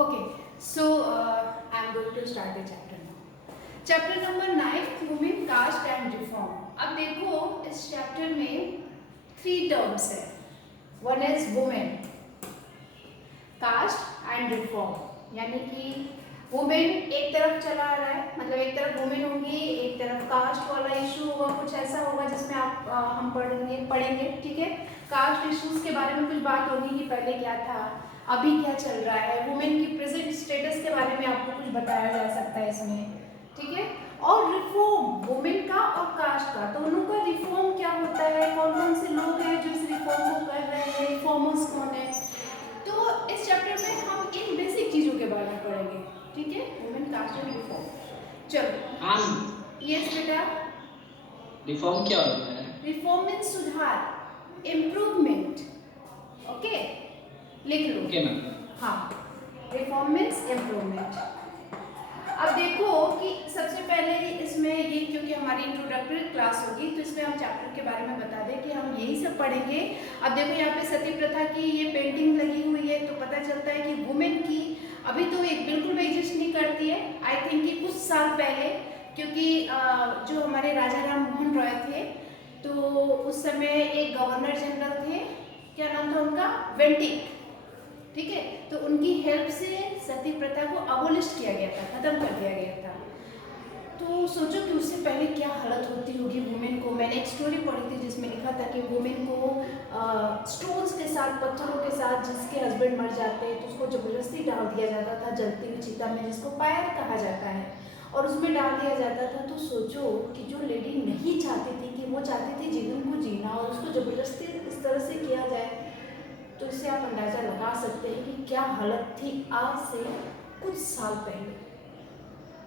Okay, so I'm going to start the chapter now. Chapter number 9, Women, Caste and Reform. अब देखो इस chapter में 3 terms है. One is women, caste and reform. यानी कि women एक तरफ चला आ रहा है, मतलब एक तरफ वुमेन होंगी, एक तरफ कास्ट वाला इशू होगा, कुछ ऐसा होगा जिसमें हम पढ़ेंगे. ठीक है, कास्ट इश्यूज के बारे में कुछ बात होगी कि पहले क्या था, अभी क्या चल रहा है, वुमेन की प्रेजेंट स्टेटस के बारे में आपको कुछ बताया जा सकता है इसमें. ठीक है, और रिफॉर्म वुमेन का और कास्ट का दोनों का रिफॉर्म क्या होता है, कौन कौन से लोग हैं जो इस रिफॉर्म को कर रहे हैं, रिफॉर्मर्स कौन है. तो इस चैप्टर में हम इन बेसिक चीजों के बारे में पढ़ेंगे. ठीक है, वुमेन, कास्ट एंड रिफॉर्म. चलो, यस बेटा. रिफॉर्म क्या होता है? रिफॉर्म मीन्स सुधार, इम्प्रूवमेंट. ओके, लिख लो. Okay ma'am. हाँ, रिफॉर्म मीन्स इम्प्रूवमेंट. अब देखो कि सबसे पहले इसमें ये, क्योंकि हमारी इंट्रोडक्टरी क्लास होगी तो इसमें हम चैप्टर के बारे में बता दें कि हम यही सब पढ़ेंगे. अब देखो यहाँ पे सती प्रथा की ये पेंटिंग लगी हुई है, तो पता चलता है कि वुमेन की अभी तो एक बिल्कुल भी एग्जिस्ट नहीं करती है. आई थिंक कि कुछ साल पहले, क्योंकि जो हमारे राजा राम मोहन रॉय थे, तो उस समय एक गवर्नर जनरल थे, क्या नाम था उनका, बेंटिक. ठीक है, तो उनकी हेल्प से सती प्रथा को अबोलिश किया गया था, खत्म कर दिया गया था. तो सोचो कि उससे पहले क्या हालत होती होगी वुमेन को. मैंने एक स्टोरी पढ़ी थी जिसमें लिखा था कि वुमेन को स्टोन्स के साथ, पत्थरों के साथ, जिसके हस्बैंड मर जाते हैं तो उसको जबरदस्ती डाल दिया जाता था जलती हुई चिता में, जिसको फायर कहा जाता है, और उसमें डाल दिया जाता था. तो सोचो कि जो लेडी नहीं चाहती थी, कि वो चाहती थी जीवन को जीना, और उसको जबरदस्ती इस तरह से किया जाए, तो इससे आप अंदाज़ा लगा सकते हैं कि क्या हालत थी आज से कुछ साल पहले.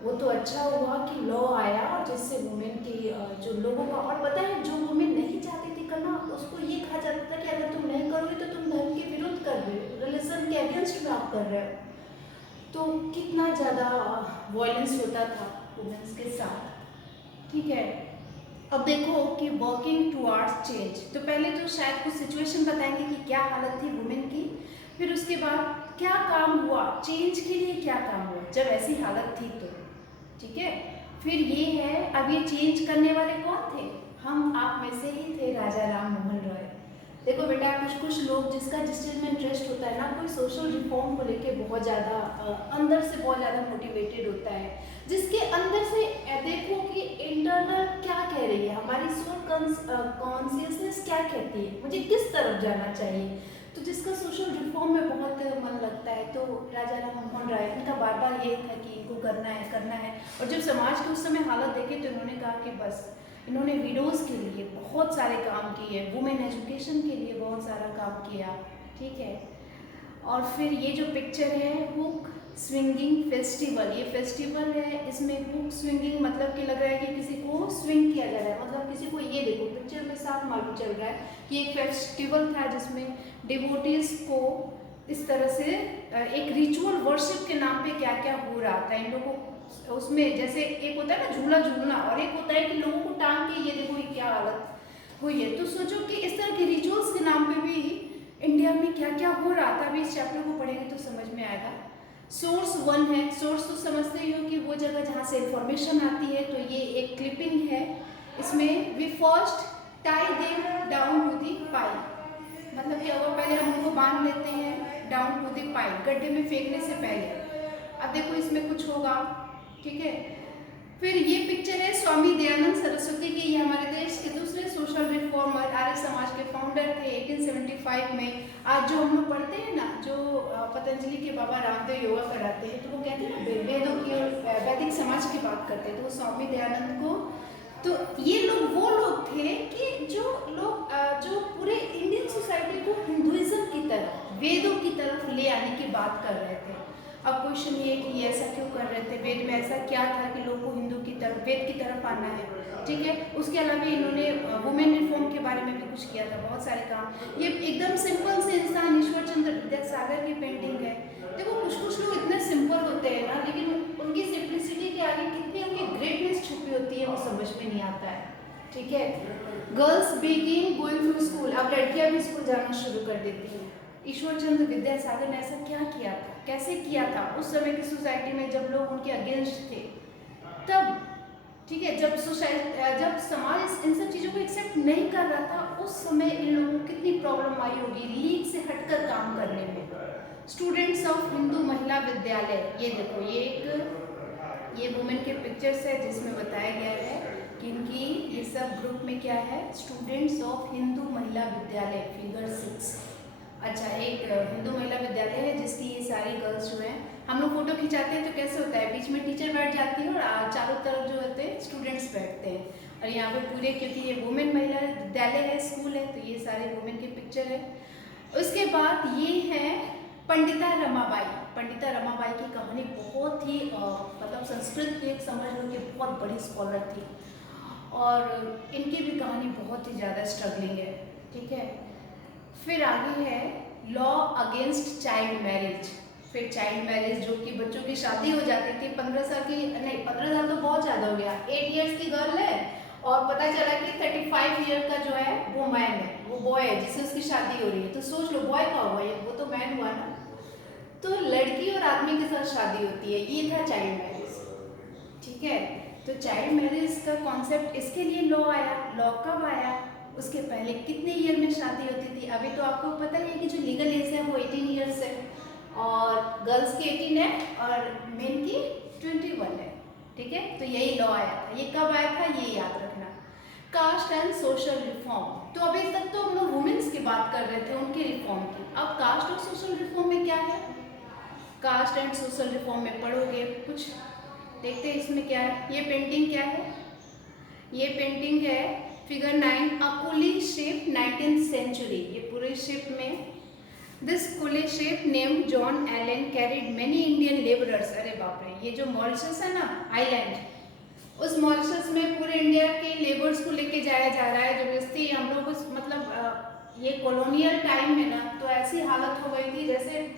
वो तो अच्छा हुआ कि लॉ आया और जिससे वुमेन की जो लोगों का, और पता है जो वुमेन नहीं चाहती थी करना, उसको ये कहा जाता था कि अगर तुम नहीं करोगे तो तुम धर्म के विरुद्ध कर रहे हो, रिलीजन के अगेंस्ट में आप कर रहे हो. तो कितना ज़्यादा वायलेंस होता था वुमेन्स के साथ. ठीक है, अब देखो कि वर्किंग टुवर्ड्स चेंज. तो पहले तो शायद कुछ सिचुएशन बताएंगे कि क्या हालत थी वुमेन की, फिर उसके बाद क्या काम हुआ, चेंज के लिए क्या काम हुआ जब ऐसी हालत थी तो. ठीक है, फिर ये है, अब ये चेंज करने वाले कौन थे, हम आप में से ही थे, राजा राम मोहन रॉय. देखो बेटा, कुछ लोग जिसका जिस चीज़ में इंटरेस्ट होता है ना, कोई सोशल रिफॉर्म को लेके बहुत ज़्यादा अंदर से बहुत ज़्यादा मोटिवेटेड होता है, जिसके अंदर से देखो कि इंटरनल क्या कह रही है, हमारी सोल कॉन्शियसनेस क्या कहती है, मुझे किस तरफ जाना चाहिए. तो जिसका सोशल रिफॉर्म में बहुत मन लगता है, तो राजा राम मोहन राय, इनका बार बार ये था कि इनको करना है. और जब समाज के उस समय हालत देखे तो इन्होंने कहा कि बस, इन्होंने विडोज़ के लिए बहुत सारे काम किए, वुमेन एजुकेशन के लिए बहुत सारा काम किया. ठीक है, और फिर ये जो पिक्चर है, हुक स्विंगिंग फेस्टिवल, ये फेस्टिवल है, इसमें हुक स्विंगिंग मतलब कि लग रहा है कि किसी को स्विंग किया जा रहा है, मतलब किसी को, ये देखो पिक्चर में साफ मालूम चल रहा है कि एक फेस्टिवल था जिसमें डिवोटीज को इस तरह से एक रिचुअल वर्शिप के नाम पे क्या क्या हो रहा था. इन लोगों को उसमें जैसे एक होता है ना झूला झूलना, और एक होता है कि लोगों को टांग के, ये देखो ये क्या हालत हुई है. तो सोचो कि इस तरह के रिचुअल्स के नाम पे भी इंडिया में क्या क्या हो रहा था. अभी इस चैप्टर को पढ़ेंगे तो समझ में आएगा. सोर्स 1 है, सोर्स तो समझते ही हो कि वो जगह जहाँ से इंफॉर्मेशन आती है. तो ये एक क्लिपिंग है, इसमें we first tie them down to the pipe. मतलब क्या हुआ, पहले हम उनको बांध लेते हैं डाउन टू दी पाइप, गड्ढे में फेंकने से पहले. अब देखो इसमें कुछ होगा. ठीक है, फिर ये पिक्चर है स्वामी दयानंद सरस्वती की. ये हमारे देश के दूसरे सोशल रिफॉर्मर, आर्य समाज के फाउंडर थे 1875 में. आज जो हम लोग पढ़ते हैं ना, जो पतंजलि के बाबा रामदेव योगा कराते हैं, तो वो कहते हैं ना वेदों की और वैदिक समाज की बात करते हैं, तो वो स्वामी दयानंद को, तो ये लोग वो लोग थे कि जो लोग जो पूरे इंडियन सोसाइटी को हिंदुइज्म की तरफ, वेदों की तरफ ले आने की बात कर रहे थे. अब क्वेश्चन ये कि ये ऐसा क्यों कर रहे थे, वेद में ऐसा क्या था कि लोग को हिंदू की तरफ, वेद की तरफ आना है. ठीक है, उसके अलावा इन्होंने वुमेन रिफॉर्म के बारे में भी कुछ किया था, बहुत सारे काम. ये एकदम सिंपल से इंसान ईश्वर चंद्र विद्यासागर की पेंटिंग है. देखो कुछ लोग इतने सिंपल होते हैं ना, लेकिन उनकी सिंपलिसिटी के आगे कितनी उनकी ग्रेटनेस छुपी होती है वो समझ में नहीं आता है. ठीक है, girls begin going to school. अब लड़कियां भी स्कूल जाना शुरू कर देती हैं. ईश्वर चंद्र विद्यासागर ने ऐसा क्या किया था, कैसे किया था उस समय की सोसाइटी में जब लोग उनके अगेंस्ट थे, तब ठीक है, जब समाज इन सब चीज़ों को एक्सेप्ट नहीं कर रहा था, उस समय इन लोगों को कितनी प्रॉब्लम आई होगी लीग से हटकर काम करने में। स्टूडेंट्स ऑफ हिंदू महिला विद्यालय, ये देखो ये वुमेन के पिक्चर्स है जिसमें बताया गया है कि इनकी ये सब ग्रुप में क्या है, स्टूडेंट्स ऑफ हिंदू महिला विद्यालय फिगर 6। अच्छा, एक हिंदू महिला विद्यालय है जिसकी ये सारी गर्ल्स जो हैं, हम लोग फोटो खिंचाते हैं तो कैसे होता है, बीच में टीचर बैठ जाती है और चारों तरफ जो होते हैं स्टूडेंट्स बैठते हैं, और यहाँ पे पूरे, क्योंकि ये वुमेन महिला विद्यालय है, स्कूल है, तो ये सारे वुमेन के पिक्चर है। उसके बाद ये है पंडिता रमाबाई। पंडिता रमाबाई की कहानी बहुत ही मतलब संस्कृत की एक समझ लो कि बहुत बड़ी स्कॉलर थी, और इनकी भी कहानी बहुत ही ज़्यादा स्ट्रगलिंग है, ठीक है। फिर आगे है लॉ अगेंस्ट चाइल्ड मैरिज। फिर चाइल्ड मैरिज जो कि बच्चों की शादी हो जाती थी, 15 साल की नहीं, 15 साल तो बहुत ज़्यादा हो गया, 8 इयर्स की गर्ल है और पता चला कि 35 ईयर का जो है वो मैन है, वो बॉय है जिससे उसकी शादी हो रही है। तो सोच लो बॉय का हुआ है, वो तो मैन हुआ ना। तो लड़की और आदमी के साथ शादी होती है, ये था चाइल्ड मैरिज, ठीक है। तो चाइल्ड मैरिज का कॉन्सेप्ट, इसके लिए लॉ आया। लॉ कब आया, उसके पहले कितने ईयर में शादी होती थी? अभी तो आपको पता ही है कि जो लीगल एज है वो 18 ईयर्स है, और गर्ल्स की 18 है और मेन की 21 है, ठीक है। तो यही लॉ आया था। ये कब आया था ये याद रखना। कास्ट एंड सोशल रिफॉर्म, तो अभी तक तो हम लोग वुमेन्स की बात कर रहे थे, उनके रिफॉर्म की। अब कास्ट और सोशल रिफॉर्म में क्या है, कास्ट एंड सोशल रिफॉर्म में पढ़ोगे कुछ, देखते हैं इसमें क्या है। ये पेंटिंग क्या है, ये पेंटिंग है figure 9, a coolie ship 19th century. ये पूरे शिप में, this coolie ship named John Allen carried many Indian labourers. अरे बाप रे, ये जो मॉरिशस है ना आइलैंड, उस मॉरिशस में पूरे इंडिया के लेबर्स को लेके जाया जा रहा है जबरदस्ती। हम लोग उस मतलब ये कॉलोनियल टाइम में ना तो ऐसी हालत हो गई थी जैसे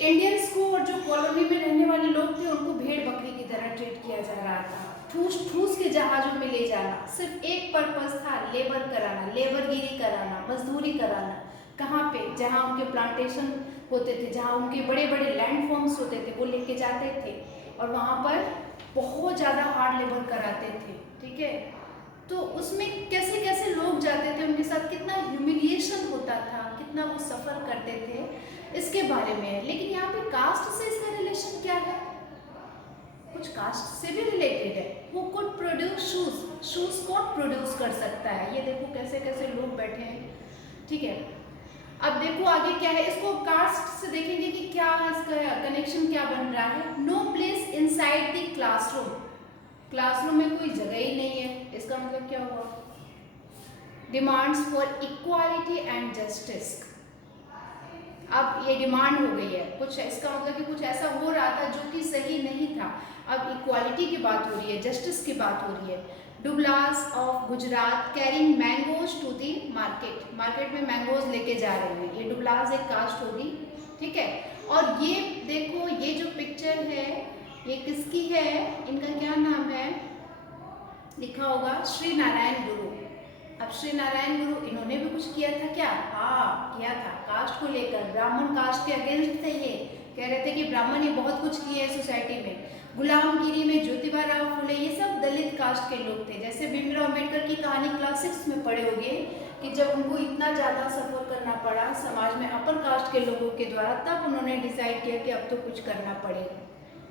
इंडियंस को और जो कॉलोनी में रहने वाले लोग थे उनको भेड़ बकरी की तरह ट्रीट किया जा रहा था। ठूस ठूस के जहाजों में ले जाना, सिर्फ एक पर्पस था, लेबर कराना, लेबरगिरी कराना, मजदूरी कराना। कहाँ पे, जहाँ उनके प्लांटेशन होते थे, जहाँ उनके बड़े बड़े लैंड फॉर्म्स होते थे, वो लेके जाते थे और वहाँ पर बहुत ज़्यादा हार्ड लेबर कराते थे, ठीक है। तो उसमें कैसे कैसे लोग जाते थे, उनके साथ कितना ह्यूमिलिएशन होता था, कितना वो सफ़र करते थे, इसके बारे में है। लेकिन यहाँ पे कास्ट से इसका रिलेशन क्या है, कुछ कास्ट से भी रिलेटेड है। वो कुड प्रोड्यूस शूज, शूज कौन प्रोड्यूस कर सकता है, ये देखो कैसे कैसे लोग बैठे हैं, ठीक है। अब देखो आगे क्या है, इसको कास्ट से देखेंगे कि क्या इसका कनेक्शन क्या बन रहा है। No place inside the classroom, classroom में कोई जगह ही नहीं है, इसका मतलब क्या हुआ। Demands for equality and justice, अब ये डिमांड हो गई है कुछ, इसका मतलब कि कुछ ऐसा हो रहा था जो कि सही नहीं था। अब इक्वालिटी की बात हो रही है, जस्टिस की बात हो रही है। Dublas of Gujarat carrying mangoes to the market, market में मैंगोज लेके जा रहे हैं, ये डुबलास एक कास्ट होगी, ठीक है। और ये देखो ये जो पिक्चर है ये किसकी है, इनका क्या नाम है, लिखा होगा श्री नारायण गुरु। अब श्री नारायण गुरु इन्होंने भी कुछ किया था क्या, हाँ किया था, कास्ट को लेकर, ब्राह्मण कास्ट के अगेंस्ट थे। ये कह रहे थे कि ब्राह्मण ने बहुत कुछ किया है सोसाइटी में। गुलामगिरी में ज्योतिबा राव फुले, ये सब दलित कास्ट के लोग थे। जैसे भीमराव अम्बेडकर की कहानी क्लास 6 में पढ़े होंगे कि जब उनको इतना ज़्यादा सफ़र करना पड़ा समाज में अपर कास्ट के लोगों के द्वारा, तब उन्होंने डिसाइड किया कि अब तो कुछ करना पड़ेगा,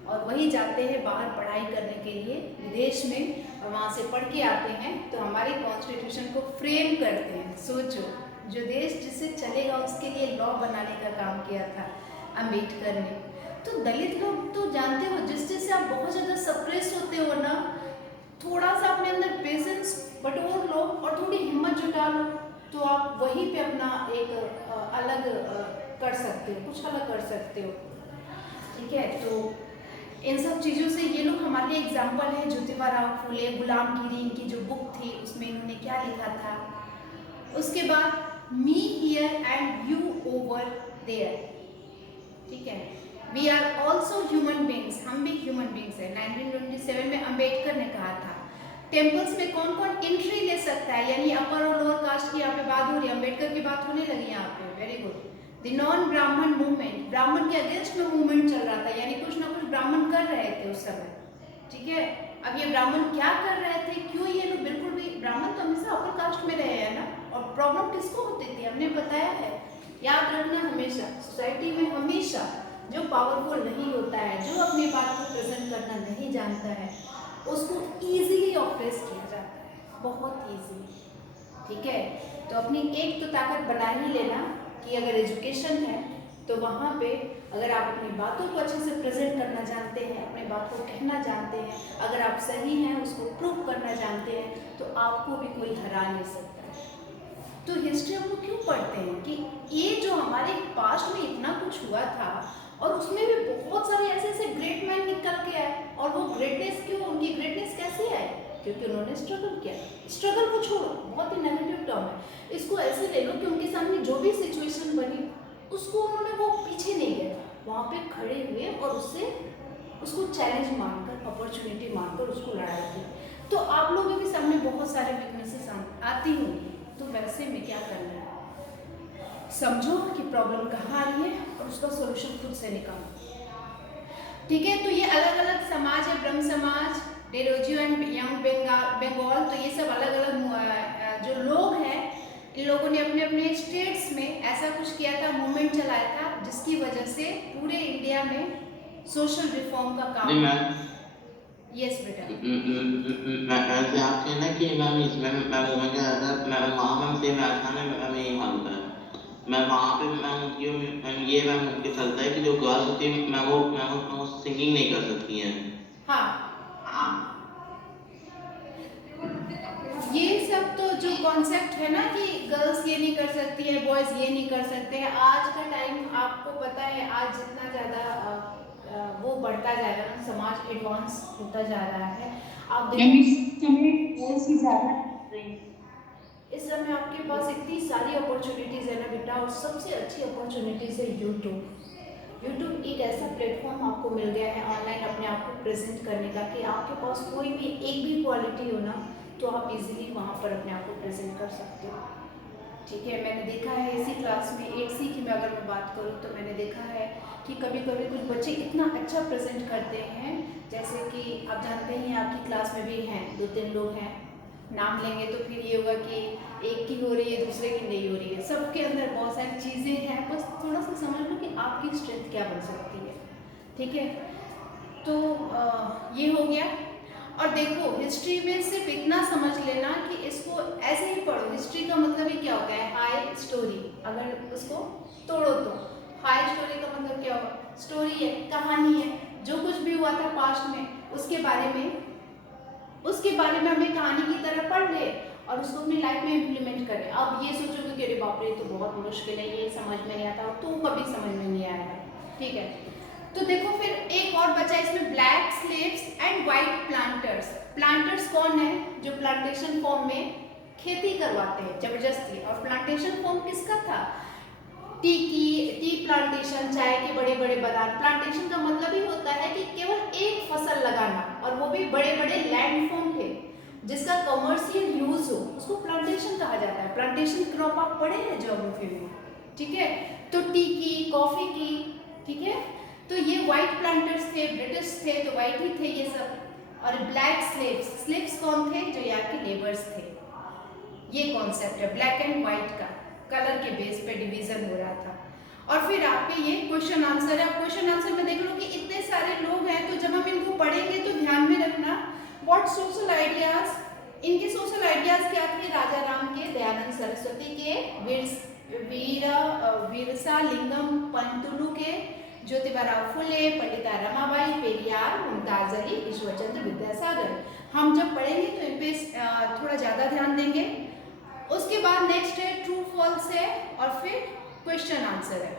और वही जाते हैं बाहर पढ़ाई करने के लिए विदेश में, और वहाँ से पढ़ के आते हैं तो हमारे कॉन्स्टिट्यूशन को फ्रेम करते हैं। सोचो, जो देश जिससे चलेगा उसके लिए लॉ बनाने का काम किया था अम्बेडकर ने। तो दलित लोग तो जानते हो, जिस चीज़ से आप बहुत ज़्यादा सप्रेस होते हो ना, थोड़ा सा अपने अंदर पेशेंस बटोर लो और थोड़ी हिम्मत जुटा लो, तो आप वहीं पे अपना एक अलग कर सकते हो, कुछ अलग कर सकते हो, ठीक है। तो इन सब चीज़ों से ये लोग हमारे लिए एग्जाम्पल है। ज्योतिबा राव फुले, गुलामगिरी, इनकी जो बुक थी उसमें इन्होंने क्या लिखा था। उसके बाद me here and you over there, ठीक है। We are also human beings, हम भी ह्यूमन बींग्स हैं। 1927 में अम्बेडकर ने कहा था। टेम्पल्स में कौन कौन एंट्री ले सकता है, यानी अपर और लोअर कास्ट की यहाँ पे बात हो रही है, अम्बेडकर की बात होने लगी यहाँ पे, वेरी गुड। द नॉन ब्राह्मण मूवमेंट, ब्राह्मण के अगेंस्ट में मूवमेंट चल रहा था, यानी कुछ ना कुछ ब्राह्मण कर रहे थे उस समय, ठीक है। अब ये ब्राह्मण क्या कर रहे थे, क्यों ये लोग, बिल्कुल भी ब्राह्मण तो हमेशा अपर कास्ट में रहे हैं ना, और प्रॉब्लम किसको होती थी हमने बताया है। याद रखना हमेशा, सोसाइटी में हमेशा जो पावरफुल नहीं होता है, जो अपनी बात को प्रेजेंट करना नहीं जानता है, उसको इजीली ऑप्रेस किया जाता है, बहुत इजीली, ठीक है। तो अपनी एक तो ताकत बना ही लेना कि अगर एजुकेशन है तो वहाँ पे अगर आप अपनी बातों को अच्छे से प्रेजेंट करना जानते हैं, अपनी बात को कहना जानते हैं, अगर आप सही हैं उसको प्रूव करना जानते हैं, तो आपको भी कोई हरा नहीं सकता है। तो हिस्ट्री हम लोग क्यों पढ़ते हैं कि ये जो हमारे पास्ट में इतना कुछ हुआ था, और उसमें भी बहुत सारे ऐसे ऐसे ग्रेट मैन निकल के आए, और वो ग्रेटनेस क्यों, उनकी ग्रेटनेस कैसे आई, क्योंकि उन्होंने स्ट्रगल किया। स्ट्रगल को छोड़ो, बहुत ही नेगेटिव टर्म है, इसको ऐसे ले लो कि उनके सामने जो भी सिचुएशन बनी उसको उन्होंने, वो पीछे नहीं गए, वहाँ पे खड़े हुए और उसको चैलेंज मानकर, अपॉर्चुनिटी मानकर उसको लड़ाई की। तो आप लोगों के सामने बहुत सारे वीकनेसेस आती होंगी, तो वैसे में क्या करना है, समझो कि प्रॉब्लम कहाँ आ रही है और उसका सोल्यूशन खुद से निकालो, ठीक है। तो ये अलग अलग समाज है, ब्रह्म समाज, डेरोजियो एंड यंग बंगाल, तो ये सब अलग अलग जो लोग हैं, इन लोगों ने अपने अपने स्टेट्स में ऐसा कुछ किया था, मूवमेंट चलाया था, जिसकी वजह से पूरे इंडिया में सोशल रिफॉर्म का काम। यस बेटा। मैं आपसे ना कि मैम इसमें मैं मूवमेंट क्या था, मैं वहाँ मैम सेम ऐसा मैं यही हाल होता है। मैं वहाँ पे मैम ये मैम उनके चलता है कि जो गर्ल्स होती है मैम वो सिंगिंग नहीं कर सकती हैं। हाँ, ये सब तो जो कॉन्सेप्ट है ना कि गर्ल्स ये नहीं कर सकती है, बॉयज ये नहीं कर सकते हैं, आज का टाइम आपको पता है, आज जितना ज़्यादा वो बढ़ता जा रहा है, समाज एडवांस होता जा रहा है, आप देखो इस समय आपके पास इतनी सारी अपॉर्चुनिटीज़ है ना बेटा, और सबसे अच्छी अपॉर्चुनिटीज़ है यूट्यूब। यूट्यूब एक ऐसा प्लेटफॉर्म आपको मिल गया है ऑनलाइन अपने आप को प्रेजेंट करने का, कि आपके पास कोई भी एक भी क्वालिटी हो ना, तो आप इजीली वहाँ पर अपने आप को प्रेजेंट कर सकते हो, ठीक है। मैंने देखा है इसी क्लास में 8C की मैं अगर मैं बात करूँ, तो मैंने देखा है कि कभी कभी कुछ बच्चे इतना अच्छा प्रेजेंट करते हैं, जैसे कि आप जानते हैं आपकी क्लास में भी हैं 2-3 लोग हैं, नाम लेंगे तो फिर ये होगा कि एक की हो रही है दूसरे की नहीं हो रही है, सबके अंदर बहुत सारी चीज़ें हैं, बस थोड़ा सा समझ लो कि आपकी स्ट्रेंथ क्या बन सकती है, ठीक है। तो ये हो गया। और देखो हिस्ट्री में सिर्फ इतना समझ लेना कि इसको ऐसे ही पढ़ो, हिस्ट्री का मतलब ही क्या होता है, हाई स्टोरी, अगर उसको तोड़ो तो हाई स्टोरी का मतलब क्या होगा, स्टोरी है, कहानी है, जो कुछ भी हुआ था पास्ट में उसके बारे में हमें कहानी की तरह पढ़ ले और उसको अपनी लाइफ में इम्प्लीमेंट करें। अब ये सोचोगे कि अरे बाप रे, तो बहुत मुश्किल है, ये समझ में नहीं आता, तो कभी समझ में नहीं आएगा, ठीक है। तो देखो फिर एक और बचा इसमें, black slaves and white planters. Planters कौन है, जो प्लांटेशन फॉर्म में खेती करवाते हैं जबरदस्ती, और प्लांटेशन फॉर्म किसका था, टी प्लांटेशन, चाय के बड़े बड़े बागान। प्लांटेशन का मतलब ही होता है कि केवल एक फसल लगाना, और वो भी बड़े बड़े लैंड फॉर्म थे जिसका कमर्शियल यूज हो, उसको प्लांटेशन कहा जाता है। प्लांटेशन क्रॉप आप पढ़े हैं ज्योग्राफी में, ठीक है। तो टी की, कॉफी की, ठीक है। तो ये व्हाइट प्लांटर्स थे, ब्रिटिश थे तो व्हाइट ही थे ये सब। और ब्लैक स्लेव्स, स्लेव्स कौन थे, जो यहाँ के लेबर्स थे। ये कॉन्सेप्ट है ब्लैक एंड व्हाइट का, कलर के बेस पे डिवीजन हो रहा था। और फिर आपके ये क्वेश्चन आंसर है, आप क्वेश्चन आंसर में देख लो कि इतने सारे लोग हैं, तो जब हम इनको पढ़ेंगे तो ध्यान में रखना व्हाट सोशल आइडियाज, इनके सोशल आइडियाज क्या थे, राजा राम के, दयानंद सरस्वती के, वीरसा लिंगम पंतुलु के, ज्योतिबा फुले, पंडिता रमाबाई, पेरियार, मुमताज अली, ईश्वरचंद्र विद्यासागर। हम जब पढ़ेंगे तो इन पे थोड़ा ज़्यादा ध्यान देंगे। उसके बाद नेक्स्ट है ट्रू फॉल्स है, और फिर क्वेश्चन आंसर है।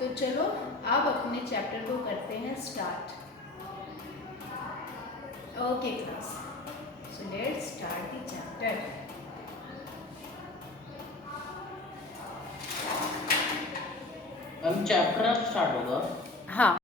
तो चलो अब अपने चैप्टर को करते हैं start. Okay class, so let's start the chapter. Ma'am chapter अब स्टार्ट होगा। हाँ।